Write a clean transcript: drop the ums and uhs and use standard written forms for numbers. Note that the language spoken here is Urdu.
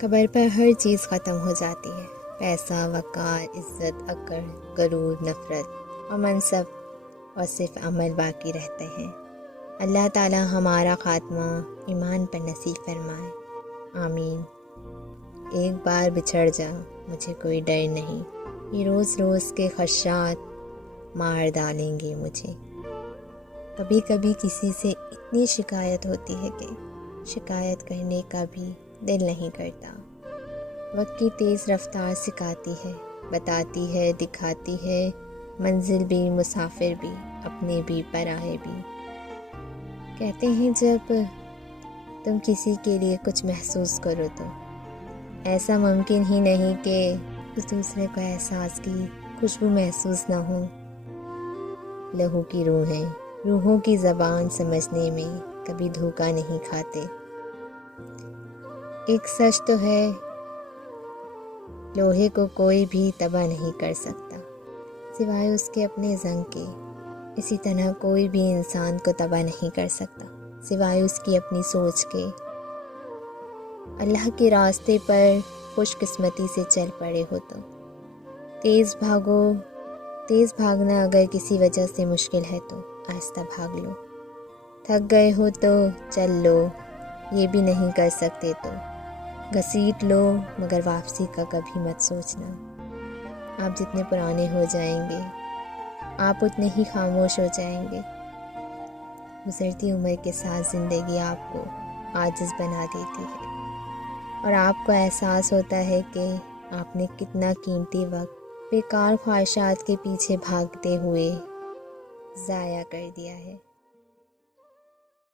قبر پر ہر چیز ختم ہو جاتی ہے، پیسہ، وقار، عزت، اکڑ، غرور، نفرت اور منصب، اور صرف عمل باقی رہتے ہیں۔ اللہ تعالی ہمارا خاتمہ ایمان پر نصیب فرمائے، آمین۔ ایک بار بچھڑ جا مجھے کوئی ڈر نہیں، یہ روز روز کے خدشات مار ڈالیں گے مجھے۔ کبھی کبھی کسی سے اتنی شکایت ہوتی ہے کہ شکایت کرنے کا بھی دل نہیں کرتا۔ وقت کی تیز رفتار سکھاتی ہے، بتاتی ہے، دکھاتی ہے، منزل بھی، مسافر بھی، اپنے بھی، پرائے بھی۔ کہتے ہیں جب تم کسی کے لیے کچھ محسوس کرو تو ایسا ممکن ہی نہیں کہ اس دوسرے کو احساس کی خوشبو محسوس نہ ہو۔ لہو کی روحیں روحوں کی زبان سمجھنے میں کبھی دھوکہ نہیں کھاتے۔ ایک سچ تو ہے، لوہے کو کوئی بھی تباہ نہیں کر سکتا سوائے اس کے اپنے زنگ کے۔ اسی طرح کوئی بھی انسان کو تباہ نہیں کر سکتا سوائے اس کی اپنی سوچ کے۔ اللہ کے راستے پر خوش قسمتی سے چل پڑے ہو تو تیز بھاگو۔ تیز بھاگنا اگر کسی وجہ سے مشکل ہے تو آہستہ بھاگ لو۔ تھک گئے ہو تو چل لو، یہ بھی نہیں کر سکتے تو گھسیٹ لو، مگر واپسی کا کبھی مت سوچنا۔ آپ جتنے پرانے ہو جائیں گے آپ اتنے ہی خاموش ہو جائیں گے۔ گزرتی عمر کے ساتھ زندگی آپ کو عاجز بنا دیتی ہے اور آپ کو احساس ہوتا ہے کہ آپ نے کتنا قیمتی وقت بیکار خواہشات کے پیچھے بھاگتے ہوئے ضائع کر دیا ہے۔